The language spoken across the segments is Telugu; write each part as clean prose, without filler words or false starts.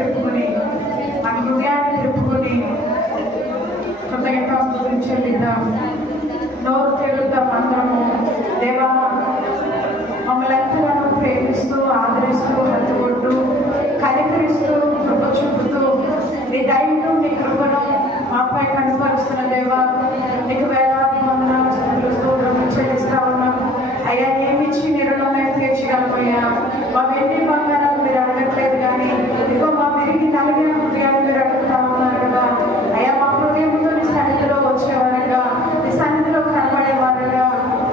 త్రిప్పుకొని మన హృదయాన్ని త్రిప్పుకొని కృతజ్ఞతాస్తుతులు చెల్లిద్దాం. నోరు తెరుద్దాం అందరము. దేవా, మమ్మల్ని ఎంతగానో ప్రేమిస్తూ ఆదరిస్తూ హత్తుకొట్టు కనికరిస్తూ కృప చూపుతూ నీ దయను నీ కృపను మాపై కనుపరుస్తున్న దేవా, నీకు వేలాది వందనాలు స్తుతులు స్తోత్రములు చెల్లిస్తా ఉన్నాం. అయ్యా, ఏమిచ్చి నిరుణమే తీర్చగలమయ్యా. మా వెండి బంగారం మీరు అడగట్లేదు, కానీ ఇదిగో మా తిరిగి నలిగిన హృదయాన్ని మీరు అడుగుతా ఉన్నారు కదా. అయ్యా, మా హృదయంతో నీ సన్నిధిలో వచ్చేవారుగా, నీ సన్నిధిలో కనబడేవారుగా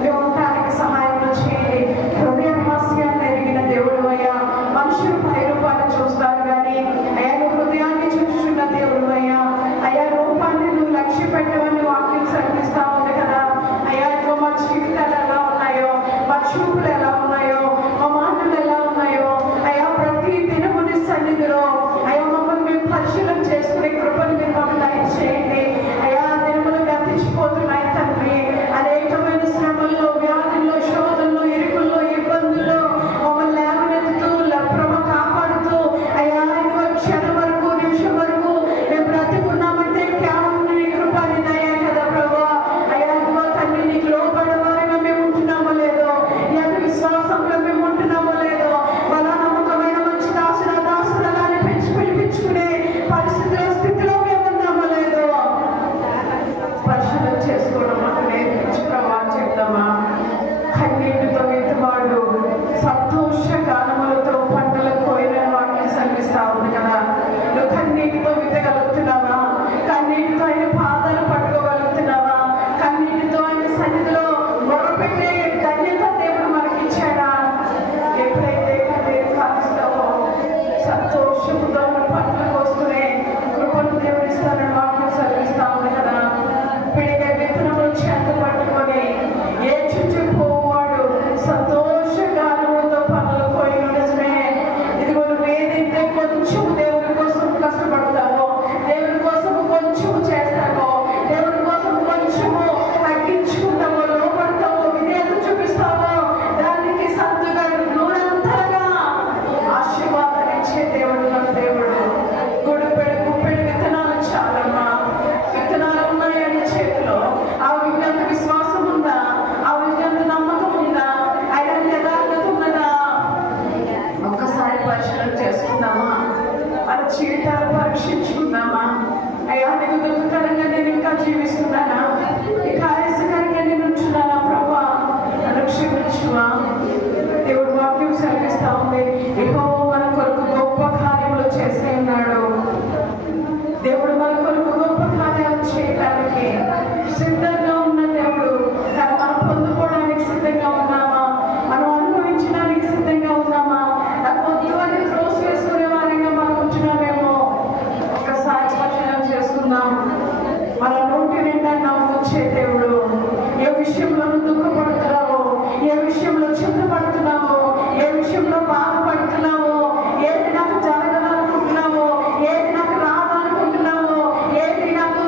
మేము ఉండటానికి సహాయం చేయండి. హృదయ రహస్యాన్ని ఎరిగిన దేవుడు అయ్యా. మనుషులు పై రూపాన్ని చూస్తారు, కానీ అయ్యా నువ్వు హృదయాన్ని చూస్తున్న దేవుడు అయ్యా. అయ్యా, రూపాన్ని నువ్వు లక్ష్య పెట్టవని వాక్యం సరిపిస్తా ఉంది కదా. అయ్యా, ఇదిగో మా జీవితాలు ఎలా ఉన్నాయో, మా చూపులు ఎలా ఉన్నాయో, మా మాటలు ఎలా ఉన్నాయో అయ్యా, ప్రతి దినము నీ సన్నిధిలో అయ్యా మమ్మల్ని మేము పరిశీలన చేసుకునే కృపను మీరు మమ్మల్ని దయచేయండి. అయ్యా, దినములు గతించిపోతున్నాయి తండ్రి. అనేకమైన శ్రమల్లో, వ్యాధుల్లో, శోధనలో, ఇరుకుల్లో, ఇబ్బందుల్లో మమ్మల్ని లేవనెత్తుతూ ప్రభు కాపాడుతూ అయ్యా ఇదిగో క్షణం వరకు నిమిషం వరకు మేము బ్రతికున్నామంటే కేవలం నీ కృప నీ దయ కదా ప్రభు. అయ్యా, ఇదిగో తండ్రి, నీకు లోపడే వారిగా మేము ఉంటున్నామో లేదో, ఎంత విశ్వాసంలో మేము ఉంటున్నామో లేదో, బలా నమ్మకమైన మంచి దాసురాలు అనిపించి పిలిపించుకునే పరిస్థితిలో స్థితిలో మేము ఉన్నామో లేదో పరిశీలన చేసుకోవడం మాకు నేర్పించు ప్రభా చెప్తామా. కన్నీటితో ఎత్తువాడు సంతోష గానములతో పంటలు కోయిన వాటిని సరిపిస్తా ఉంది కదా. నువ్వు కన్నీటితో విత్తగలుగుతున్నావా? కన్నీటితో ఆయన పాదాలు పట్టుకోగలుగుతున్నావా? కన్నీటితో ఆయన సన్నిధిలో మొదలుపెట్టే ధన్యత దేవుడు మనకిచ్చాడా? ఎప్పుడైతే కన్నీరు కాలుస్తావో సంతోషంతో పంటలు కోసుకునే కృపను దేవుడు ఇస్తానని వాటిని సరిపిస్తా ఉంది కదా. పిడిగా విత్తనములు చేత పట్టుకొని ఏ చుట్టూ పోవాడు సంతోష గానములతో పనులు పోయిన నిజమే. ఇదిగో నువ్వు ఏదైతే కొంచెం దేవుడి కోసం కష్టపడతావో, దేవుడి కోసం కొంచెం చేస్తావో, దేవుడి కోసం కొంచెము తగ్గించుకుంటావో, లోపడతావో, విధేయత చూపిస్తావో, దానికి సంతుగా నూరంతరగా ఆశీర్వాదాలు ఇచ్చే దేవుడు మన దేవుడు. గుప్పెడు విత్తనాలు చాలమ్మా. విత్తనాలు ఉన్నాయని చేతిలో ఆ విజ్ఞాన విశ్వాసం ఉందా? ఆ విజ్ఞాన నమ్మకం ఉందా? ఆయన యథార్థత ఉన్నదా? ఒక్కసారి పరిశీలన చేసుకుందామా? మన జీవితాలు పరీక్షించుకుందామా? అయ్యా, నీకు దుఃఖకరంగా నేను ఇంకా జీవిస్తున్నానా? ఇక ఆయాసకరంగా నేను ఉంటున్నానా ప్రభా? నన్ను క్షమించువా? దేవుడు వాక్యం సెలవిస్తా ఉంది, యెహోవా మన కొరకు గొప్ప కార్యములు చేసి ఉన్నాడు. దేవుడు మన కొరకు గొప్ప కార్యాలు చేయడానికి సిద్ధంగా ఉన్న దేవుడు. కానీ మనం పొందుకోవడానికి సిద్ధంగా ఉన్నామా? మనం అనుభవించడానికి సిద్ధంగా ఉన్నామా? నాకు వద్దు అని త్రోసి వేసుకునే వారంగా మనం ఉంటున్నామేమో. ఒక్కసారి పరిశీలన చేసుకుందాం. మన నోటి నిండా నవ్వు వచ్చే దేవుడు. ఏ విషయంలో దుఃఖపడుతున్నావో, ఏ విషయంలో చింతపడుతున్నావో, ఏ విషయంలో బాధపడుతున్నావో, ఏది నాకు జరగాలనుకుంటున్నావో, ఏది నాకు రాదనుకుంటున్నావో, ఏది నాకు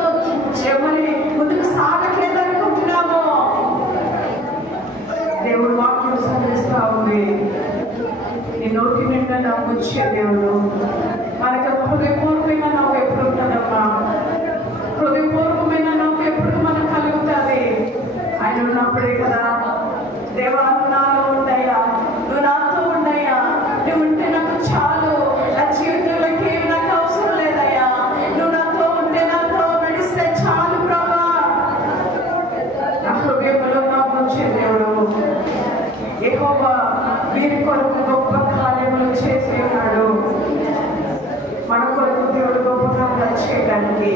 మరి ముందుకు సాగట్లేదు అనుకుంటున్నావో, దేవుడు వాక్యం సంధిస్తా ఉంది. నీ నోటి నిండా నవ్వు వచ్చే దేవుడు. మనకు హృదయపూర్వమైన నవ్వు ఎప్పుడు ఉంటుందమ్మా? హృదయపూర్వమైన నవ్వు ఎప్పుడు మనకు కలుగుతుంది? ఆయన ఉన్నప్పుడే కదా. దేవా, నువ్వు నాలో ఉండయా, నువ్వు నాతో ఉండయా, నువ్వు ఉంటే నాకు చాలు, నా జీవితంలోకి ఏమి నాకు అవసరం లేదయ్యా, నువ్వు నాతో ఉంటే నాతో నడిస్తే చాలు ప్రభా. నా హృదయంలో నవ్వు వచ్చే దేవుడు. యెహోవా వీరి కొరకు గొప్ప కార్యములు చేసి ఉన్నాడు. మన కొరకు దేవుడు గొప్ప కార్యాలు చేయడానికి,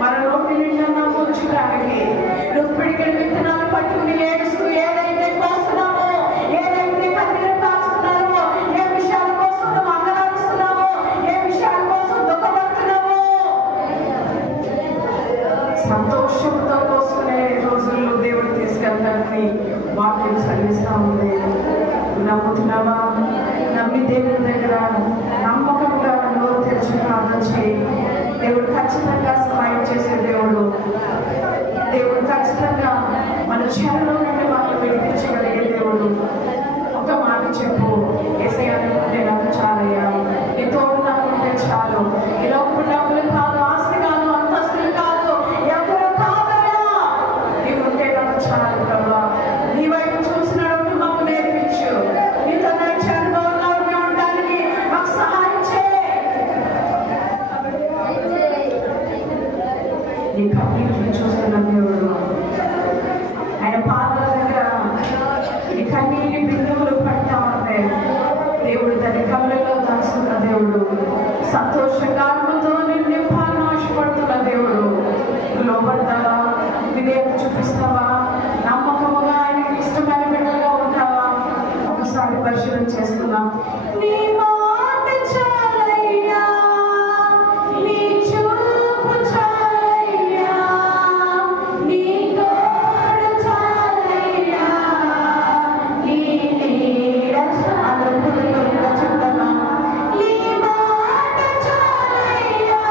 మన నోటి నిండా నవ్వు ఉంచడానికి, నువ్వు పిడికిడి విత్తనాలు పట్టుకుని ఏడుస్తూ ఏదైతే కోస్తున్నావో, ఏదైతే కన్నీరు కాస్తున్నావో, ఏ విషయాల కోసం నువ్వు అంగలాడుస్తున్నావో, ఏ విషయాల కోసం దుఃఖపడుతున్నావో, సంతోషంతో కోసుకునే రోజుల్లో దేవుడు తీసుకెళ్తానని వాక్యం చదివిస్తా ఉంది. నమ్ముతున్నావా? నమ్మి దేవుడి దగ్గర నమ్మకంగా నోరు తెరిచి ప్రార్థన చేయి. దేవుడు ఖచ్చితంగా సహాయం చేసే దేవుడు. దేవుడు ఖచ్చితంగా మన చెరలో నుండి వాళ్ళు విడిపించగలిగే దేవుడు. ఒక మాట చెప్పు, యేసయ్యా, నువ్వు ఉంటే నాకు చాలయ్యా, నీ తోడు నాకు ఉంటే చాలు. నీ కన్నీటిని చూస్తున్న దేవుడు. ఆయన పాదాల దగ్గర నీ కన్నీటి బిందువులు పడతా ఉంటే దేవుడు తన కళ్ళలో దాచుకున్న దేవుడు. సంతోషకాలతో నిన్ను నింపాలని ఆశపడుతున్న దేవుడు. లోపడతావా? విధేయత చూపిస్తావా? నమ్మకముగా ఆయనకి ఇష్టమైన బిడ్డగా ఉంటావా? ఒకసారి పరిశీలన చేసుకుందాం. నీ మాట చాలయ్యా, నీ చూపు చాలయ్యా, నీ తోడు చాలయ్యా, నీ నీడ చాలయ్యా, చెప్తామా? నీ మాట చాలయ్యా,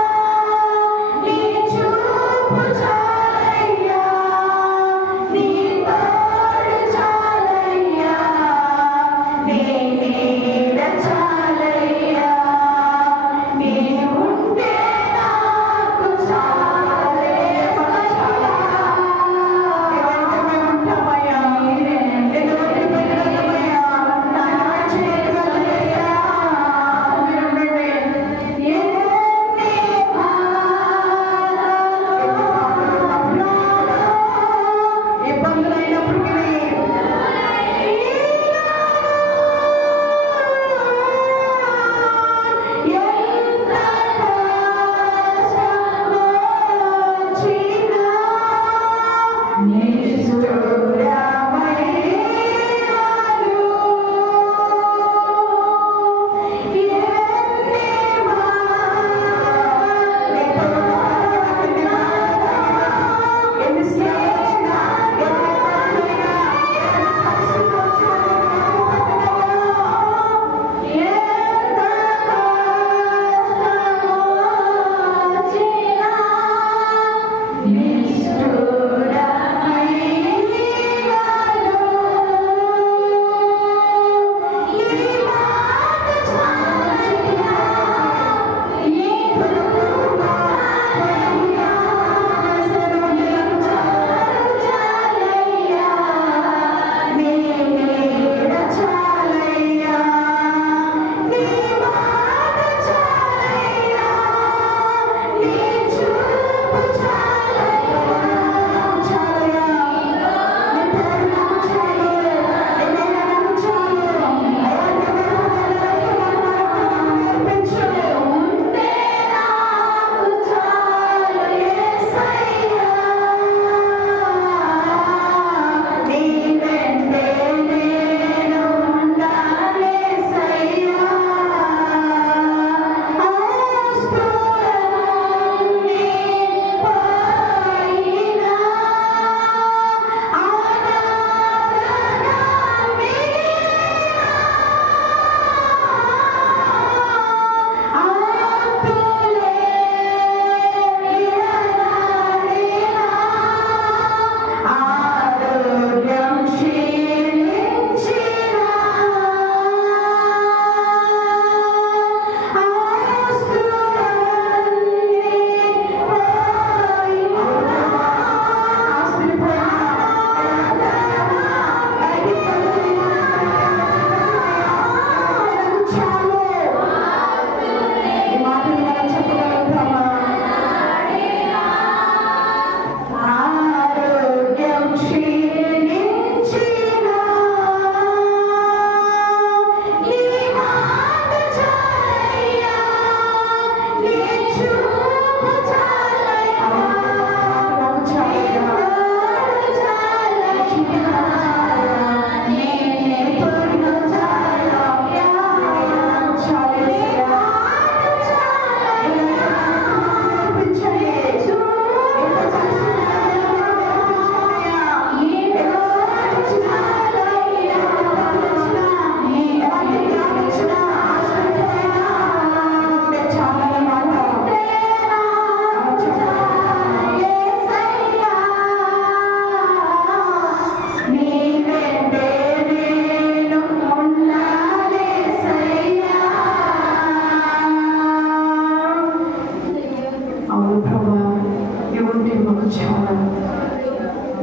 నీ చూపు చాలయ్యా, నీ తోడు చాలయ్యా, నీ నీడ చాలయ్యా, నీ ఉంటే నాకు చాలే. ఎవరైతే మేము ఉంటామయ్యా, ఎటువంటి బిడ్డలమయ్యా, నా చేయగలయ్యా, మీరు ఉండండి. ఇబ్బందులైనప్పటికీ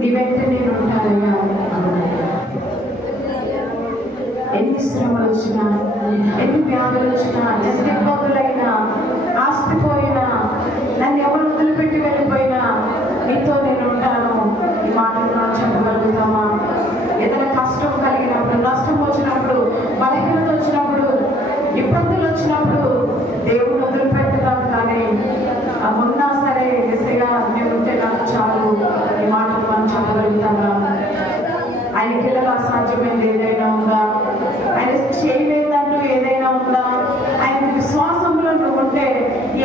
నీ వెంట నేను ఉంటానయ్యా. ఎన్ని శ్రమలు వచ్చినా, ఎన్ని వ్యాధులు వచ్చినా, ఎన్ని ఇబ్బందులైనా, ఆస్తి పోయినా, నన్ను ఎవరు వదిలిపెట్టి వెళ్ళిపోయినా ఉన్నా సరే యేసయ్యా నేను ఉంటే నాకు చాలు ఈ మాటలు మనం చెప్పగలుగుతామా? ఆయనకి ఎలా అసాధ్యమైనది ఏదైనా ఉందా? ఆయన చేయలేదంటూ ఏదైనా ఉందా? ఆయన విశ్వాసంలో నువ్వు ఉంటే,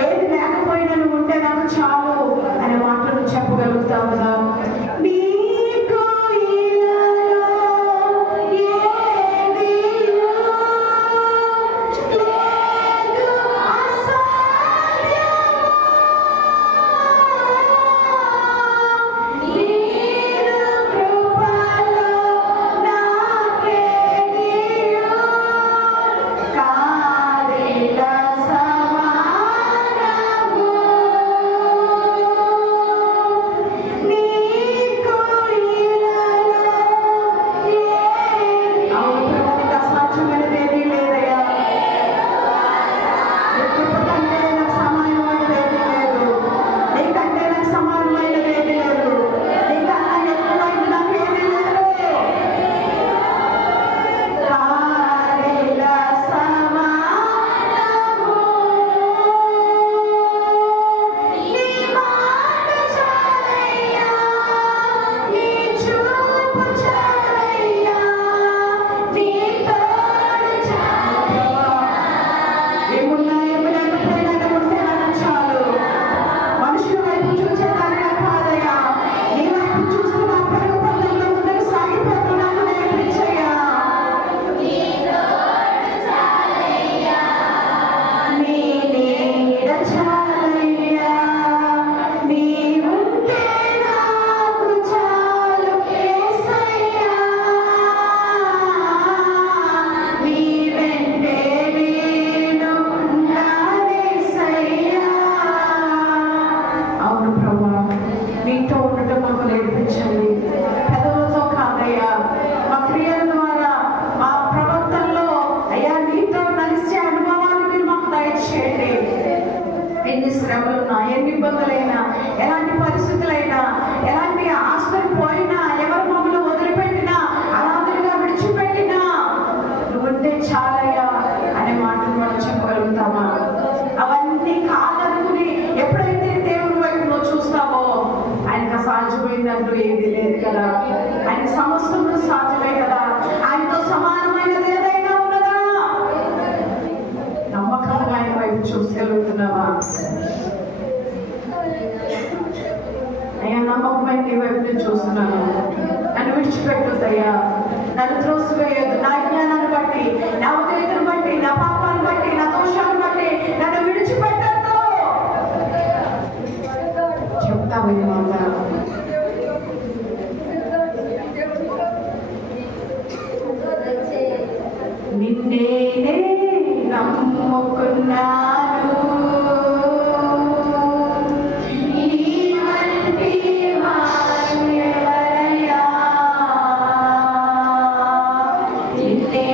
ఏది లేకపోయినా నువ్వు ఉంటే నాకు చాలు అనే మాటలు చెప్పగలుగుతావు కదా? ఏది లేదు కదా? ఆయన సమస్తము సాధ్యమే కదా? ఆయనతో సమానమైనది ఏదైనా ఉన్నదా? నమ్మకంగా ఆయన వైపు చూసుకోగలుగుతున్నావా? అయ్యా నమ్మకమైన నీ వైపు నేను చూస్తున్నాను. నన్ను విడిచిపెట్టొద్దయ్యా, నన్ను త్రోసివేయొద్దు. నా జ్ఞానాన్ని బట్టి, నా ఉదయతను బట్టి, నా పాపాన్ని బట్టి, నా దోషాన్ని బట్టి నన్ను విడిచిపెట్టొద్దు. చెప్తావు ఈ మాట. నిన్నే నమ్ముకున్నాను, నీ వంటి వారు ఎవరయ్యా? నిన్నే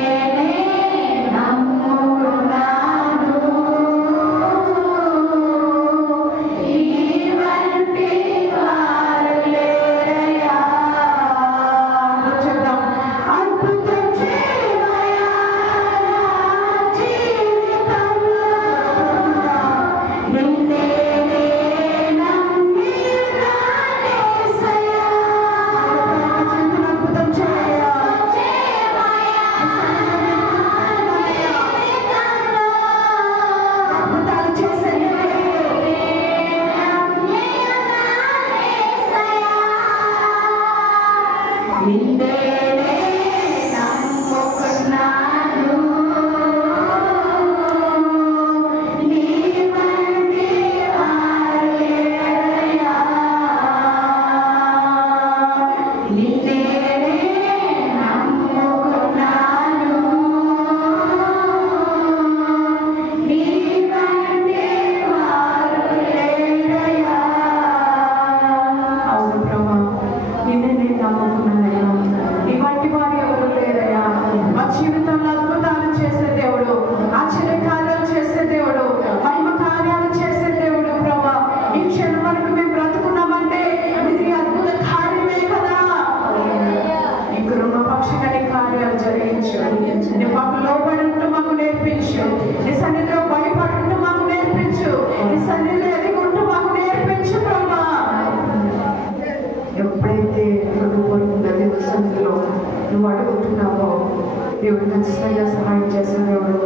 దేవుడు ఖచ్చితంగా సహాయం చేసిన దేవుడు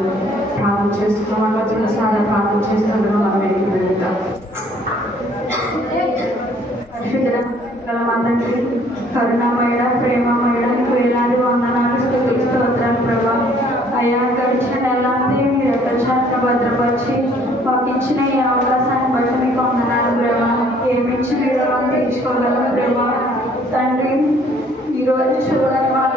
ప్రార్థన చేస్తున్నాం. అట్లా చాలా ప్రార్థన చేస్తుండడం మనం వెనక్కి వెళ్తాం. మందండి కరుణామయుడ ప్రేమమయుడ వేలాది వందనాలు స్తుతులు స్తోత్రాలు ప్రభా. అయ్యా గడిచిన నెలంతా మీరు ఎక్కడ శాతం భద్రపరిచి మాకు ఇచ్చిన ఈ అవకాశాన్ని బట్టి మీకు వందనాలు ప్రభా. ఏమిచ్చి మీరు తీర్చుకోగలరు ప్రభా. తండ్రి ఈరోజు చూడని వాళ్ళ